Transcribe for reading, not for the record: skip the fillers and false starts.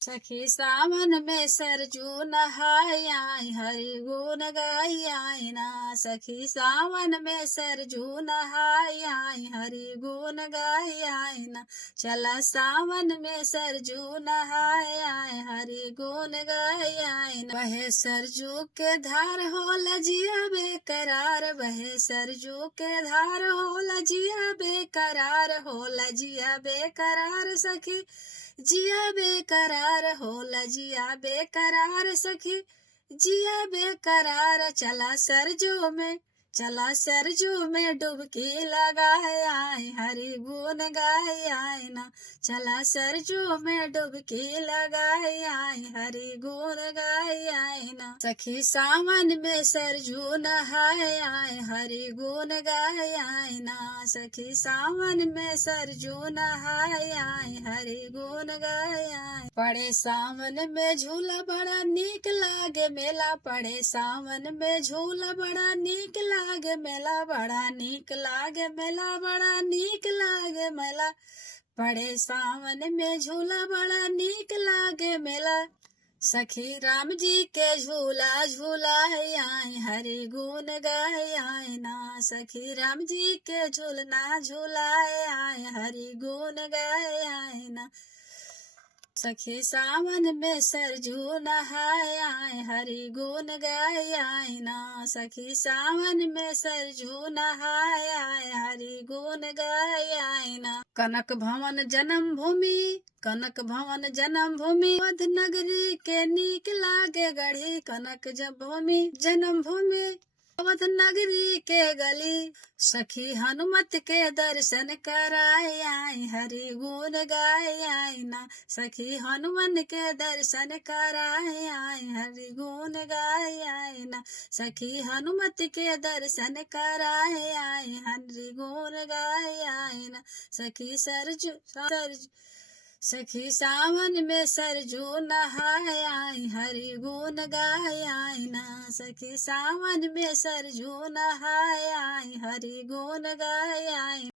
सखी सावन में सरजू नहाय आई हरि गुण गाई आई ना। सखी सावन में सरजू नहाय आई हरि गुण गाई आई ना। चला सावन में सरजू नहाय आई हरि गुण गाई आई ना। वह सरजू के धार हो लजिया बेकरार, वह सरजू के धार हो लजिया बेकरार, हो लजिया बेकरार सखी जिया बेकरार, हो लजिया बेकरार सखी जिया बेकरार। चला सरजू में डुबकी लगाए आए हरि गुण गाए आए ना। चला सरजू में डुबकी लगाए आए हरि गुण गाए आए ना। सखी सावन में सरजू नहाए आए हरि गुण गाए आए ना। सखी सावन में सरजू नहाए आए हरि गुण गाए आए। पड़े सावन में झूला बड़ा नीक लागे मेला, पड़े सावन में झूला बड़ा नीक लागे मेला, बड़ा नीक लागे मेला, बड़ा नीक लागे मेला। पड़े सावन में झूला बड़ा नीक लागे मेला। सखी राम जी के झूला झूलाए आए हरि गुण गाए आए ना। सखी राम जी के झूलना झूलाए आए हरि गुण गाए आए ना। सखी सावन में सरजू नहाए आए हरि गुण गाए आए ना। सखी सावन में सरजू नहाए आए हरि गुण गाए आए ना। कनक भवन जन्म भूमि, कनक भवन जन्म भूमि, अवध नगरी के नीक लागे गढ़ी। कनक भूमि जन्म भूमि, अवध नगरी के गली। सखी हनुमत के दर्शन कराए आए हरि गुण गाए आए ना। सखी हनुमान के दर्शन कराए आए हरि गुण गाए आए ना। सखी हनुमत के दर्शन कराए आए हरि गुण गाए आए ना। सखी सखी सावन में सरजू नहाए आए हरि गुण गाए आए ना। सखी सावन में सरजू नहाए आए हरि गुण गाए आए।